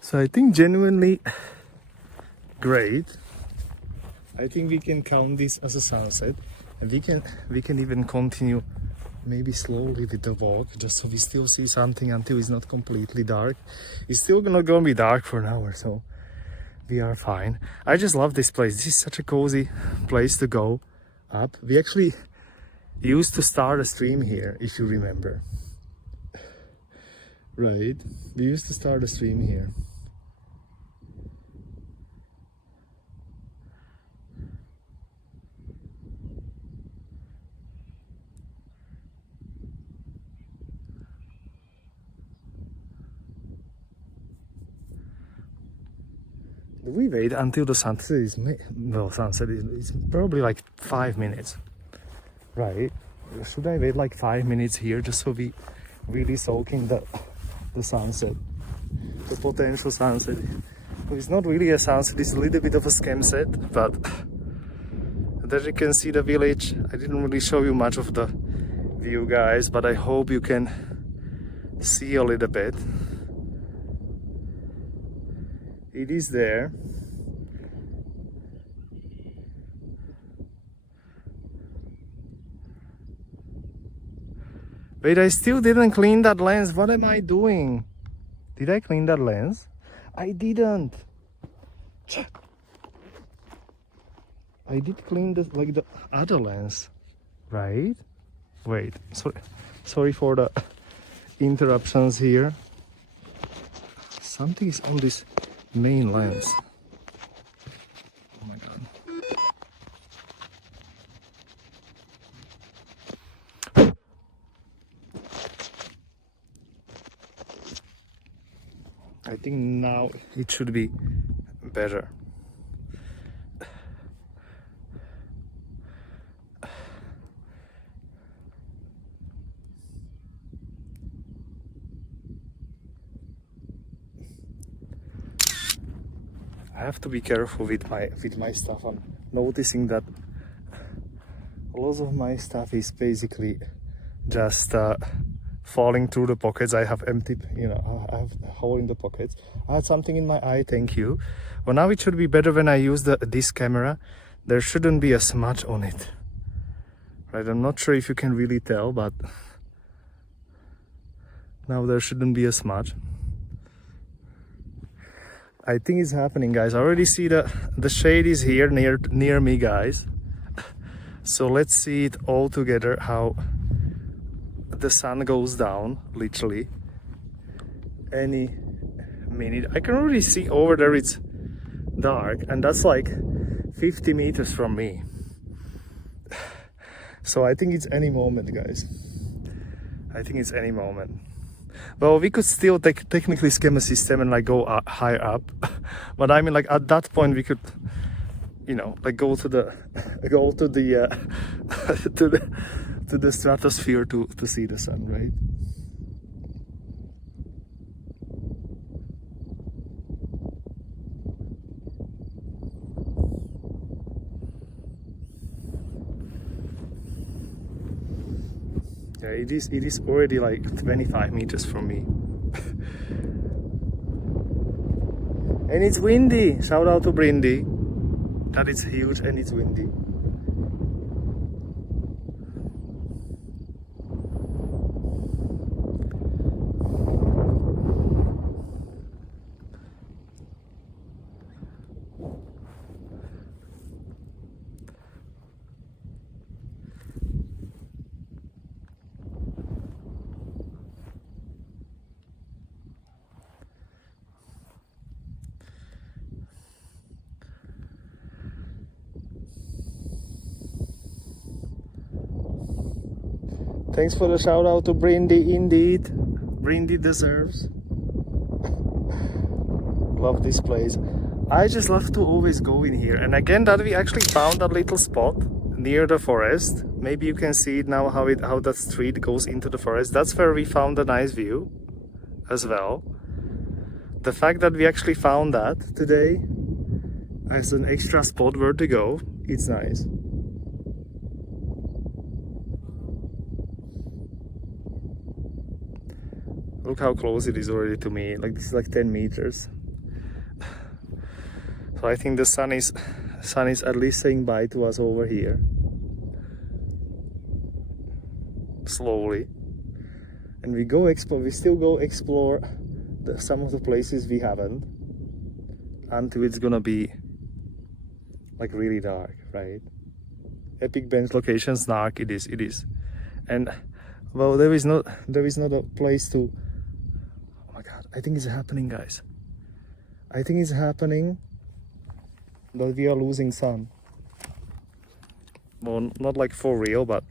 So I think genuinely great. I think we can count this as a sunset, and we can even continue maybe slowly with the walk, just so we still see something until it's not completely dark. It's still not gonna be dark for an hour, so we are fine. I just love this place. This is such a cozy place to go up. We actually used to start a stream here, if you remember. Right? We used to start a stream here. We wait until the sunset is sunset is probably like 5 minutes, right? Should I wait like 5 minutes here just so we really soak in the sunset, the potential sunset? It's not really a sunset, it's a little bit of a scam set, but there you can see the village. I didn't really show you much of the view, guys, but I hope you can see a little bit. It is there. Wait, I still didn't clean that lens. What am I doing? Did I clean that lens? I didn't. I did clean the other lens, right? Wait, sorry for the interruptions here. Something is on this main lens. Oh my god. I think now it should be better. I have to be careful with my stuff. I'm noticing that a lot of my stuff is basically just falling through the pockets. I have emptied, I have a hole in the pockets. I had something in my eye, thank you. Well, now it should be better when I use this camera. There shouldn't be a smudge on it. Right, I'm not sure if you can really tell, but now there shouldn't be a smudge. I think it's happening, guys. I already see the shade is here near me, guys. So let's see it all together, how the sun goes down, literally any minute. I can already see over there it's dark, and that's like 50 meters from me. So I think it's any moment, guys. I think it's any moment. Well, we could still technically scam a system and like go higher up, but I mean, like at that point we could, like go to the to the stratosphere to see the sun, right? Yeah, it is already like 25 meters from me. And it's windy. Shout out to Brindy. That is huge, and it's windy. Thanks for the shout out to Brindy, indeed. Brindy deserves. Love this place. I just love to always go in here. And again, that we actually found a little spot near the forest. Maybe you can see it now how that street goes into the forest. That's where we found a nice view as well. The fact that we actually found that today as an extra spot where to go, it's nice. Look how close it is already to me. Like, this is like 10 meters. So I think the sun is at least saying bye to us over here. Slowly. And we still go explore some of the places we haven't until it's gonna be like really dark, right? Epic bench location, Snark, it is. And well, there is not a place to. Oh my god, I think it's happening, guys. I think it's happening that we are losing sun. Well, not like for real, but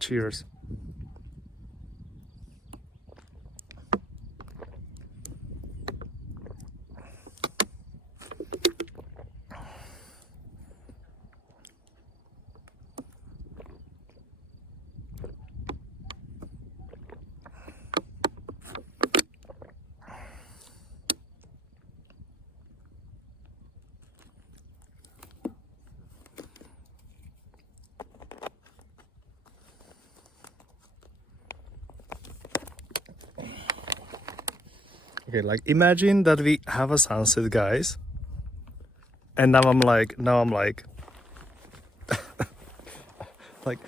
cheers. Okay, like imagine that we have a sunset, guys. And now I'm like like